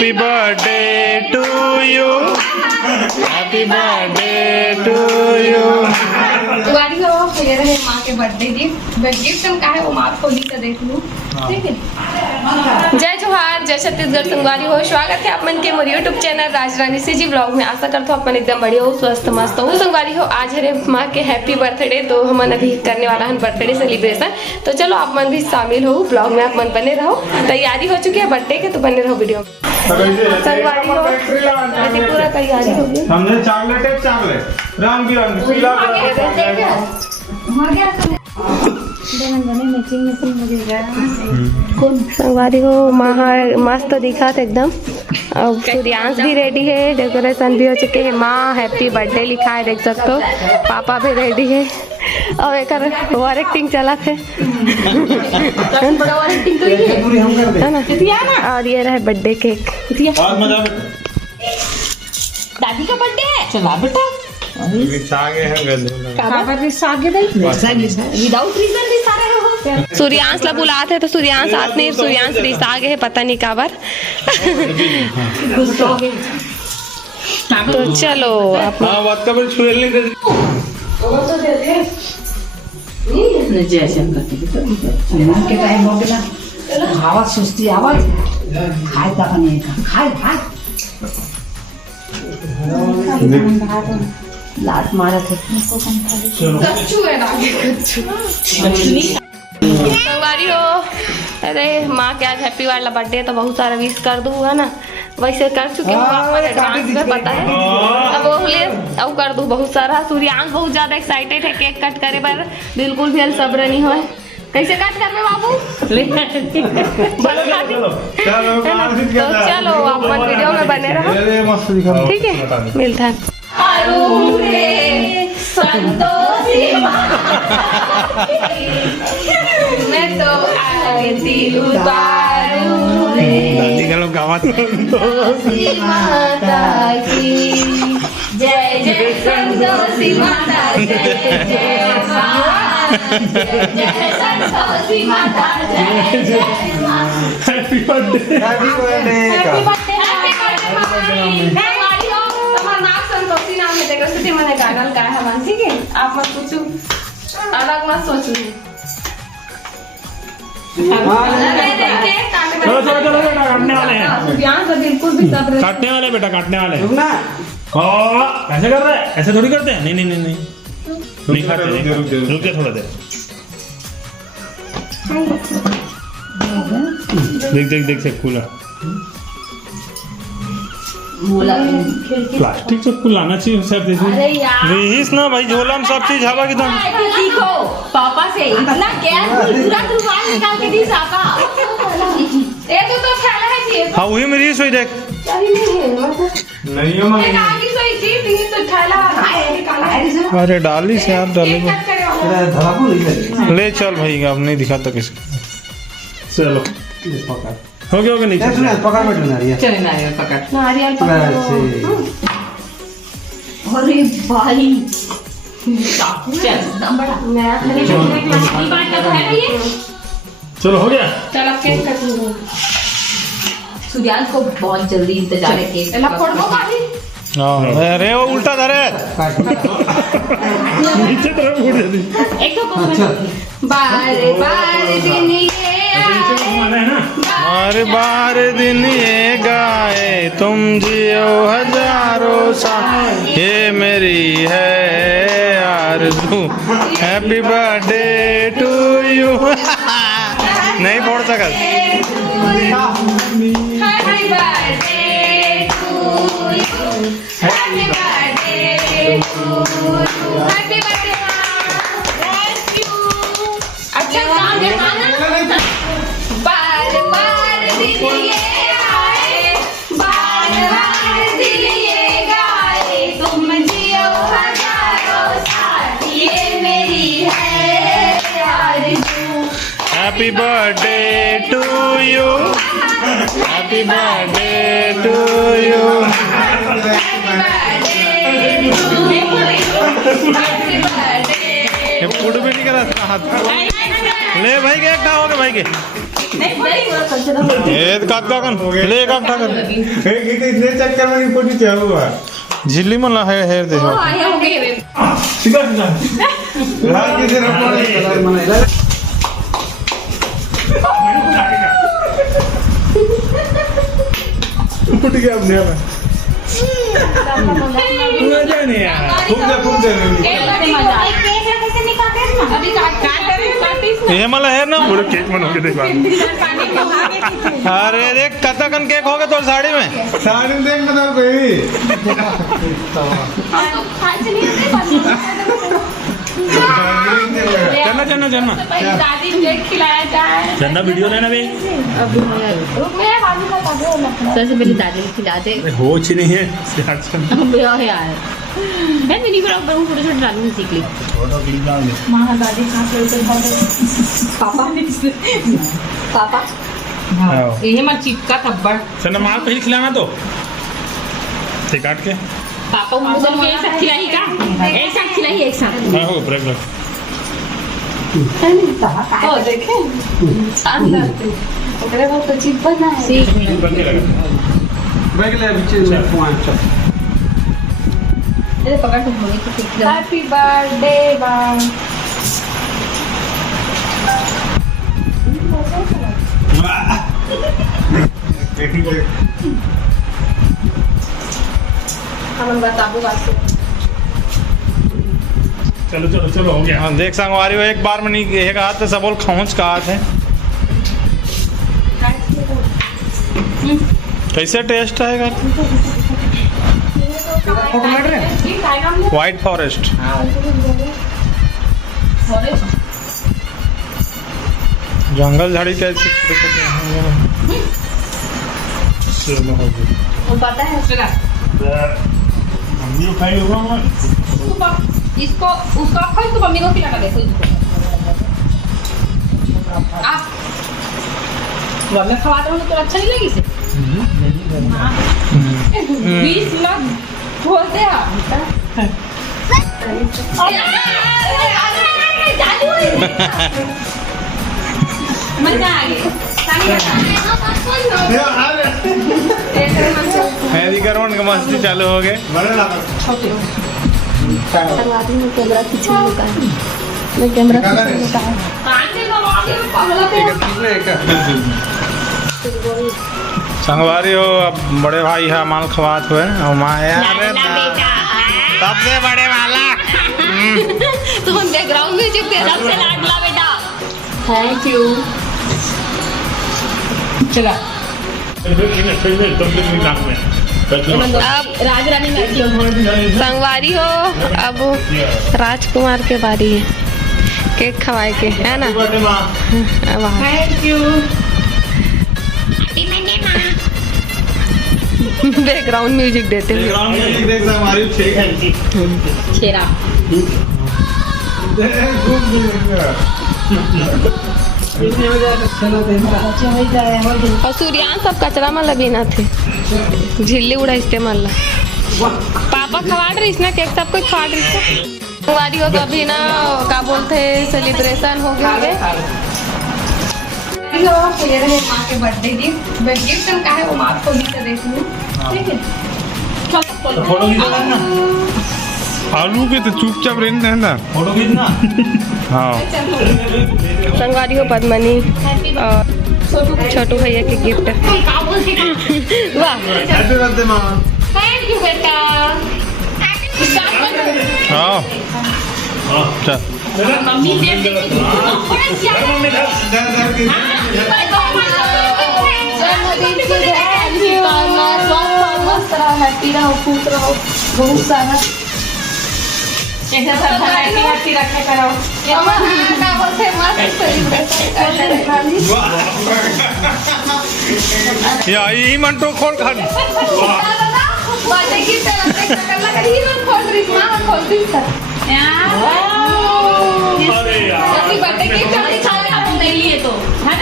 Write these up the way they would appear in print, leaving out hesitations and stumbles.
Happy birthday to you, happy birthday to you. तुम्हारी हो ये रहे माँ के बर्थडे गिफ्ट हम का है वो माँ खोली तो देख लूँ, ठीक है। जय जोहार, जय छत्तीसगढ़ संगवारी हो। स्वागत है आप मन के मोर यूट्यूब चैनल राजरानी सीजी ब्लॉग में। आशा करता हूँ अपन एकदम बढ़िया हो, स्वस्थ मस्त हो संगवारी हो। आज है माँ के हैप्पी बर्थडे, तो हमन अभी करने वाला है बर्थडे सेलिब्रेशन। तो चलो आप मन भी शामिल हो ब्लॉग में, आप मन बने रहो। तैयारी हो चुकी है बर्थडे के, तो बने रहो वीडियो संगवारी हो। पूरा तैयारी हो गई, हमने चॉकलेट रंग बिरंग पीला संगवारी हो। मस्त दिखा था एकदम। और सूर्यांश भी रेडी है, डेकोरेशन भी हो चुके हैं। माँ हैप्पी बर्थडे लिखा है, देख सकते हो। पापा भी रेडी है और एक ओवर एक्टिंग चला थे है ना। और ये रहे बर्थडे केक। दादी का बर्थडे है, चला बेटा। सूर्यांश ला बुलाते तो सूर्यांश साथ नहीं, सूर्यांश रिसा आगे है, पता नहीं का बार। तो चलो आप आवाज सुस्ती आवाज खाए तक नहीं खाए लात मारा थे कच्चू है ना, संगवारी हो। अरे माँ के आज हैप्पी वाला बर्थडे, तो बहुत सारा विश कर दूँ है ना। वैसे कर चुके हूँ एडवांस में, पता है। अब वो ले अब कर दूँ बहुत सारा। सूर्यांश बहुत ज्यादा एक्साइटेड है केक कट करे पर, बिल्कुल भी सब्र नहीं हो। कैसे कट कर में बाबू तो चलो आप मन वीडियो में बने रहो, ठीक है। मिलता है मैं तो आरती उतारूं रे, दादी का लोग गावत माता की जय जय संतोषी माता, जय जय माँ, जय संतोषी माता, जय जय माँ। Happy birthday, happy birthday, happy birthday. Santoshi नाम है, देखो सिटी मैंने गागल का है मन, ठीक है। आप मत पूछो, अलग मत सोचो। चलो चलो चलो बेटा, काटने वाले हैं। बिल्कुल भी सब्र काटने वाले बेटा, काटने वाले ऐसे कर रहे हैं, ऐसे थोड़ी करते हैं। नहीं नहीं नहीं नहीं खाते, रुक जा थोड़ा देर। देख देख देख से खुला प्लास्टिक चप्पू लाना चाहिए सर। देखिए ना भाई, झोला में सब चीज हवा की दम। सीखो पापा से, इतना क्या पूरा रुमाल निकाल के दी साका। ये तो फैला है जी। हाँ वही मेरी सोई देख। नहीं हो मम्मी, आगे सोई थी, तीन तो फैला। अरे डाली से यार, डाली ले चल भाई, अब नहीं दिखाता किसी। चलो हो गया नहीं पकड़ बैठो नारियल, चले नारियल पकड़। अरे भाई चलो हो गया। चलो केक कट लो। सूर्यांश को बहुत जल्दी इंतजार है केक। अरे वो उल्टा धरे नीचे तरफ उड़ जाती। एक तो बार बार दिन ये बार बार दिन ये गाए, तुम जियो हजारों साल, ये मेरी है आरज़ू। Happy birthday to you. नहीं फोड़ सकता। Happy birthday to you, happy birthday to you, happy birthday. Thank you. अच्छा काम है माना। बार बार दिन ये आए, बार बार दिन ये गाए, तुम जियो हजारों साल, ये मेरी है आरज़ू। Happy birthday to you, happy birthday to you. ये फूड भी नहीं करा हाथ ले भाई के, एक हो गया भाई के। ले काका कर इतने चक्कर में पोटी चालू हुआ झिल्ली मला हेर दे फुट गया अपने आप मजा नहीं आया फूक दे ये मला हेर ना पूरे केक बनोगे देखो अरे देख कतकन केक हो गया तो साड़ी में साड़ी में देख बता भाई चलना चलना चलना दादी केक खिलाया जाए। चलना वीडियो लेना भाई सबसे पहले दादी को खिला दे। हो ची नहीं है अब यार मैं नहीं बराबर हूँ छोटे छोटे डालूंगी सीख ली माँ दादी पापा ये मत चिपका थप्पड़ चलना माँ कहीं खिलाना तो काट के पापा मुझे एक साथ खिलाई का एक साथ खिलाई एक साथ हाँ हो ब्रेक लग देखे तो चिप बना है बंदी लगा बैग ले पीछे फोन ये पकड़ तुम होने की ठीक है हैप्पी बर्थडे बाय हम बताबो वास्ते चलो चलो चलो हो गया हाँ देख संगवारी हो एक बार में नहीं एक हाथ से बोल खोंच का हाथ है कैसे टेस्ट है व्हाइट फॉरेस्ट जंगल झाड़ी कैसे वो पता है मम्मी खाई होगा इसको उसको खोल तो मम्मी को खिला दे आप वरना खवा दो तो अच्छा नहीं लगी इसे 20 लाख बोलते हैं मजा आ गई हैदी करवन का मस्ती चालू हो गए कैमरा पीछे लगा है मैं कैमरा पीछे लगा है संगवारी हो अब बड़े भाई है माल खवात हुए और माँ सबसे बड़े वाला तुम बैकग्राउंड म्यूजिक पे सबसे लाडला बेटा थैंक यू चला अब राज रानी संगवारी हो अब राजकुमार के बारी है केक खवाए के है ना थैंक यू बैकग्राउंड म्यूजिक देते हुए छेरा और सूर्यान सब कचरा में लगी ना थे झिल्ली उड़ा इस्तेमाल पापा खवाड़ रही ना केक सब कुछ खवाड़ रही संगवारी हो तो अभी ना क्या बोलते सेलिब्रेशन हो गया ये रहे माँ के बर्थडे गिफ्ट गिफ्ट हम का है वो माँ को भी तो देख लूँ ठीक है फोटो खींचना ना आलू के तो चुपचाप रहना है ना फोटो खींचना हाँ संगवारी हो पद्मनी और छोटू भैया के गिफ्ट वाह हैप्पी बर्थडे मां थैंक यू बेटा हाँ चल मम्मी दे देगी हैप्पी रहो खुश रहो बहुत सारा ऐसा सब हैप्पी रखे करो यही मंटो खोल खाली नहीं लिए तो है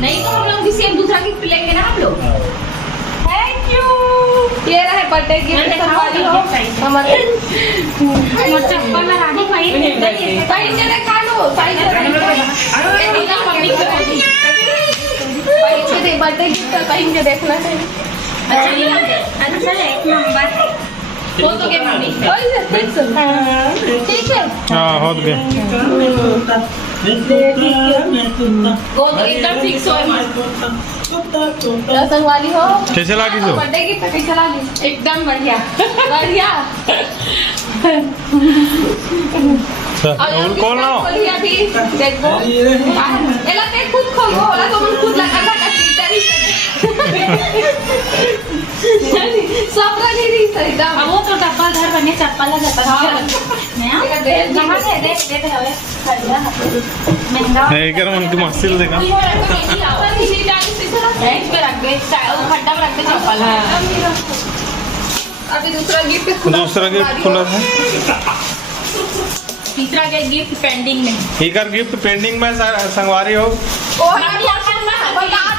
नहीं तो हम लोग भी सेम दूसरा गिफ्ट लेंगे ना हम लोग थैंक यू ये रहे बर्थडे गिफ्ट हमारे चप्पल में रानी भाई साइड से खा लो साइड से से बर्थडे गिफ्ट पहन के देखना चाहिए। अच्छा ये अच्छा है, एक नंबर हो तो के मम्मी ठीक है। हाँ हो गया। वो तो एकदम फिक्स हो संगवारी हो कैसे लगी तो? बर्थडे गिफ्ट कैसे लगी? एकदम बढ़िया बढ़िया। और कौन ना खोलिए अभी देखो। एला ते खुद खोलो वाला तो मन खुद लगा था चीटर ही सब रही रही सही दाम। अब वो तो डब्बा घर बने चप्पल लगा था नया जमा दे दे हवे महंगा नहीं कर मन की मस्ती देखा। बेंच पे रख दे, खड्डा में रख दे चप्पल। अभी दूसरा गिफ्ट खुला था। तीसरा के गिफ्ट पेंडिंग में। एक गिफ्ट पेंडिंग में संगवारी हो।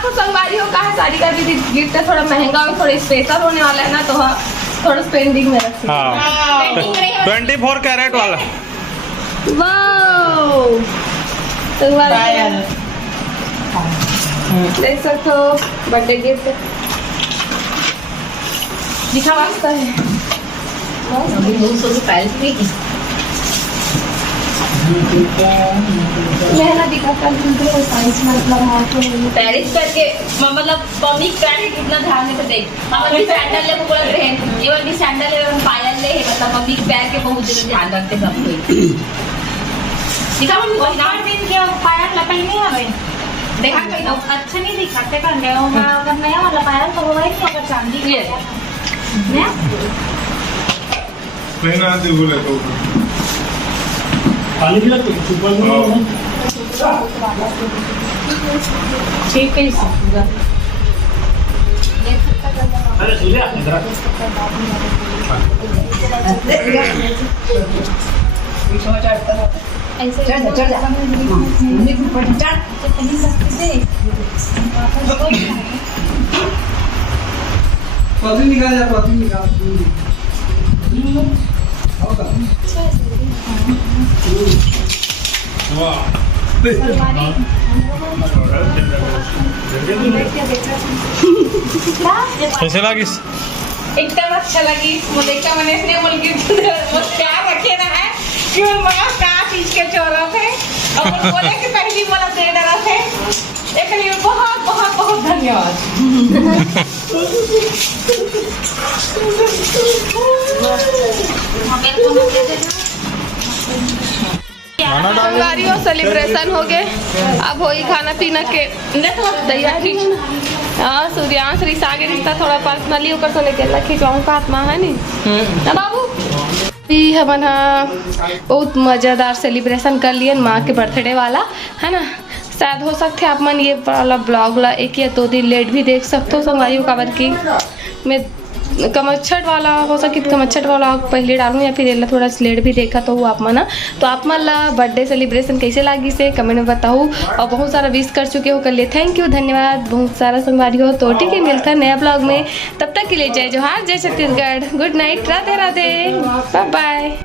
तो संगवारी हो कहा साड़ी का भी गिफ्ट है थोड़ा महंगा और थोड़ा स्पेशल होने वाला है ना तो हाँ थोड़ा पेंडिंग में रखिए। हाँ 24 कैरेट वाला। वाओ देख सकते हो बर्थडे गिफ्ट दिखा वास्ता है। मेरा दिखा कर साइज मतलब पेरिस करके मतलब मम्मी पैर कितना ध्यान से देख मम्मी सैंडल ले बोला रहे ये वाली सैंडल है पायल ले मतलब मम्मी पैर के बहुत ज्यादा ध्यान रखते सब कोई दिखा मम्मी को ना दिन के पायल लपेट नहीं हमें देखा कहीं अच्छा नहीं दिखाते करने अगर नया वाला पायल तो वो वही अगर चांदी है ना पहना दे बोले तो ठीक है पति निकाल जा पति निकाल कैसे लगी? एकदम अच्छा लगी मुझे क्या मैंने इसने बोल के वो क्या रखे ना है कि वो मगा का चीज के चोरा थे और वो बोले कि पहली वाला दे डरा थे एक लिए बहुत बहुत बहुत धन्यवाद। संगवारी हो सेलिब्रेशन हो गए अब हो ही खाना पीना के तैयारी। हाँ सूर्यांश रिसा के रिश्ता थोड़ा पर्सनली होकर तो निकल खिंचवाऊँ का आत्मा है नहीं ना बाबू। हमन बहुत मज़ेदार सेलिब्रेशन कर लिए माँ के बर्थडे वाला है ना। शायद हो सकते आप मन ये वाला ब्लॉग ला 1 या 2 दिन लेट भी देख सकते हो संगवारी काबर की मैं कमच्छट वाला हो सके कमच्छट वाला पहले डालूँ या फिर एला थोड़ा लेट भी देखा तो वो आप मना तो आप मन ला बर्थडे सेलिब्रेशन कैसे लगी से कमेंट में बताओ और बहुत सारा विश कर चुके हो कर लिए थैंक यू धन्यवाद बहुत सारा संगवारी हो तो ठीक है मिलता है नया ब्लॉग में तब तक के लिए जय जोहार जय Chhattisgarh good night Radhe Radhe bye bye.